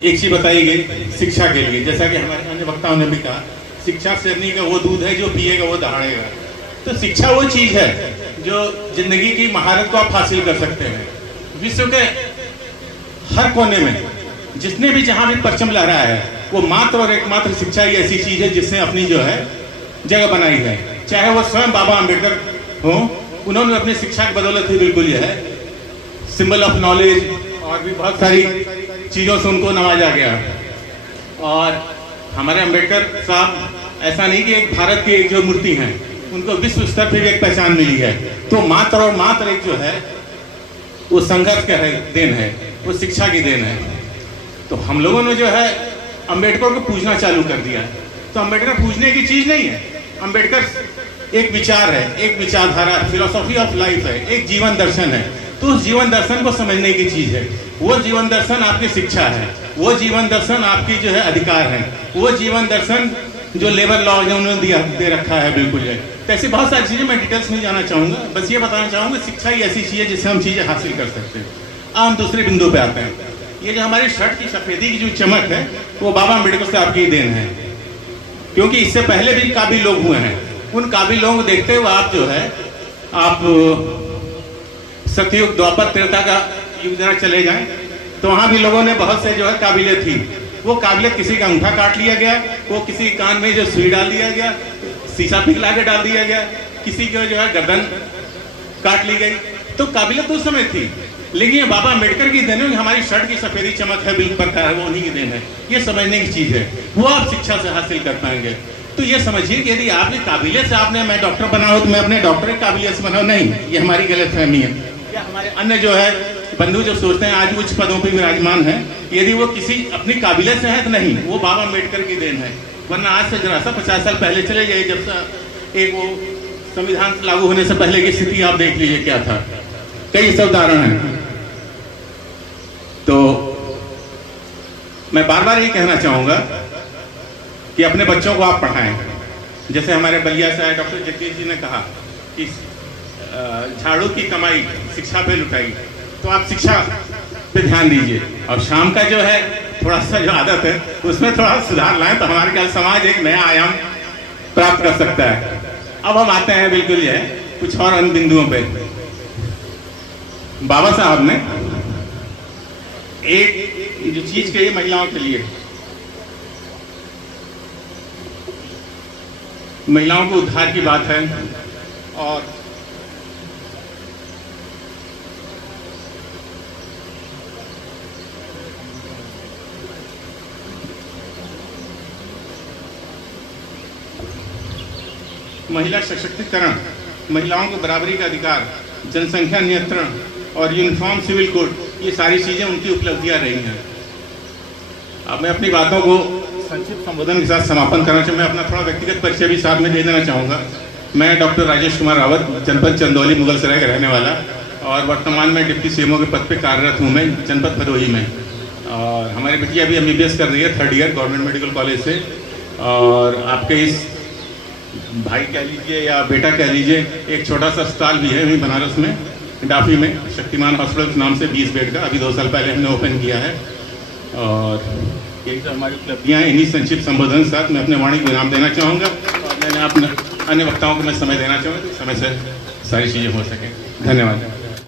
एक चीज बताई गई शिक्षा के लिए, जैसा कि हमारे अन्य वक्ताओं ने भी कहा, शिक्षा शरीर का वो दूध है जो पिएगा वो दहाड़ेगा। तो शिक्षा वो चीज है जो जिंदगी की महारत को आप हासिल कर सकते हैं। विश्व के हर कोने में जिसने भी जहां भी परचम लहरा है, वो मात्र और एकमात्र शिक्षा ही ऐसी चीज है जिसने अपनी जो है जगह बनाई है। चाहे वो स्वयं बाबा अम्बेडकर हो, उन्होंने अपनी शिक्षा की बदौलत ही बिल्कुल यह है सिंबल ऑफ नॉलेज और भी बहुत सारी चीज़ों से उनको नवाजा गया। और हमारे अम्बेडकर साहब ऐसा नहीं कि एक भारत की एक जो मूर्ति है, उनको विश्व स्तर पर भी एक पहचान मिली है। तो मात्र और मात्र एक जो है वो संघर्ष का देन है, वो शिक्षा की देन है। तो हम लोगों ने जो है अम्बेडकर को पूजना चालू कर दिया है। तो अम्बेडकर पूजने की चीज नहीं है, अम्बेडकर एक विचार है, एक विचारधारा, फिलोसॉफी ऑफ लाइफ है, एक जीवन दर्शन है। तो उस जीवन दर्शन को समझने की चीज है। वो जीवन दर्शन आपकी शिक्षा है, वो जीवन दर्शन आपकी जो है अधिकार है, वो जीवन दर्शन जो लेबर लॉ उन्होंने दे रखा है बिल्कुल है। तो ऐसी बहुत सारी चीजें, मैं डिटेल्स नहीं जाना चाहूंगा, बस ये बताना चाहूंगा शिक्षा ही ऐसी चीज है जिससे हम चीजें हासिल कर सकते हैं। अब हम दूसरे बिंदु पे आते हैं। ये जो हमारी शर्ट की सफेदी की जो चमक है, वो बाबा अम्बेडकर से आपकी देन है, क्योंकि इससे पहले भी काबिल लोग हुए हैं। उन काबिल लोगों को देखते हुए आप जो है आप सतयुग द्वापर त्रेता का युग जरा चले जाएं, तो वहां भी लोगों ने बहुत से जो है काबिलियत थी। वो काबिलियत किसी का अंगूठा काट लिया गया, वो किसी कान में जो सुई डाल दिया गया, शीशा पिघला के डाल दिया गया, किसी को जो है गर्दन काट ली गई। तो काबिलियत तो उस समय थी, लेकिन ये बाबा अम्बेडकर की देन है। हमारी शर्ट की सफेदी चमक है बिल्कुल प्रकार है, वो उन्हीं की देन है। ये समझने की चीज है, वो आप शिक्षा से हासिल कर पाएंगे। तो ये समझिए कि यदि आपकी काबिलियत से आपने मैं डॉक्टर बना हो तो मैं अपने डॉक्टर की काबिलियत से बनाऊं, नहीं, ये हमारी गलतफहमी है। या हमारे अन्य जो है बंधु जो सोचते हैं आज उच्च पदों पर विराजमान है, यदि वो किसी अपनी काबिलियत से है तो नहीं, वो बाबा अम्बेडकर की देन है। वरना आज से जरा सा 50 साल पहले चले जाइए, जब एक वो संविधान लागू होने से पहले की स्थिति आप देख लीजिए क्या था। कई सब उदाहरण हैं। तो मैं बार बार ये कहना चाहूंगा कि अपने बच्चों को आप पढ़ाएं। जैसे हमारे बलिया से डॉक्टर जगदीश जी ने कहा कि झाड़ू की कमाई शिक्षा पे लुटाई, तो आप शिक्षा पे ध्यान दीजिए। और शाम का जो है थोड़ा सा जो आदत है उसमें थोड़ा सुधार लाएं, तो हमारे ख्याल समाज एक नया आयाम प्राप्त कर सकता है। अब हम आते हैं बिल्कुल ये कुछ और अन्य बिंदुओं पे। बाबा साहब ने एक जो चीज कही महिलाओं के लिए, महिलाओं को उद्धार की बात है। और महिला सशक्तिकरण, महिलाओं को बराबरी का अधिकार, जनसंख्या नियंत्रण और यूनिफॉर्म सिविल कोड, ये सारी चीजें उनकी उपलब्धियां रही हैं। अब मैं अपनी बातों को संक्षिप्त संबोधन के साथ समापन करना चाहूँ। मैं अपना थोड़ा व्यक्तिगत परिचय भी साथ में दे देना चाहूँगा। मैं डॉक्टर राजेश कुमार रावत, जनपद चंदौली मुगलसराय का रहने वाला, और वर्तमान में डिप्टी सीएमओ के पद पर कार्यरत हूँ मैं जनपद भदोही में। और हमारी बिटिया भी MBBS कर रही है 3rd year government medical college से। और आपके इस भाई कह लीजिए या बेटा कह लीजिए, एक छोटा सा अस्पताल भी है वहीं बनारस में डाफी में, शक्तिमान हॉस्पिटल नाम से 20 बेड का, अभी 2 साल पहले हमने ओपन किया है। और यही तो हमारी उपलब्धियाँ हैं। इन्हीं संक्षिप्त संबोधन के साथ मैं अपने वाणी को विराम देना चाहूँगा। और मैंने अपने अन्य वक्ताओं को मैं समय देना चाहूँगा, तो समय से सारी चीज़ें हो सकें। धन्यवाद।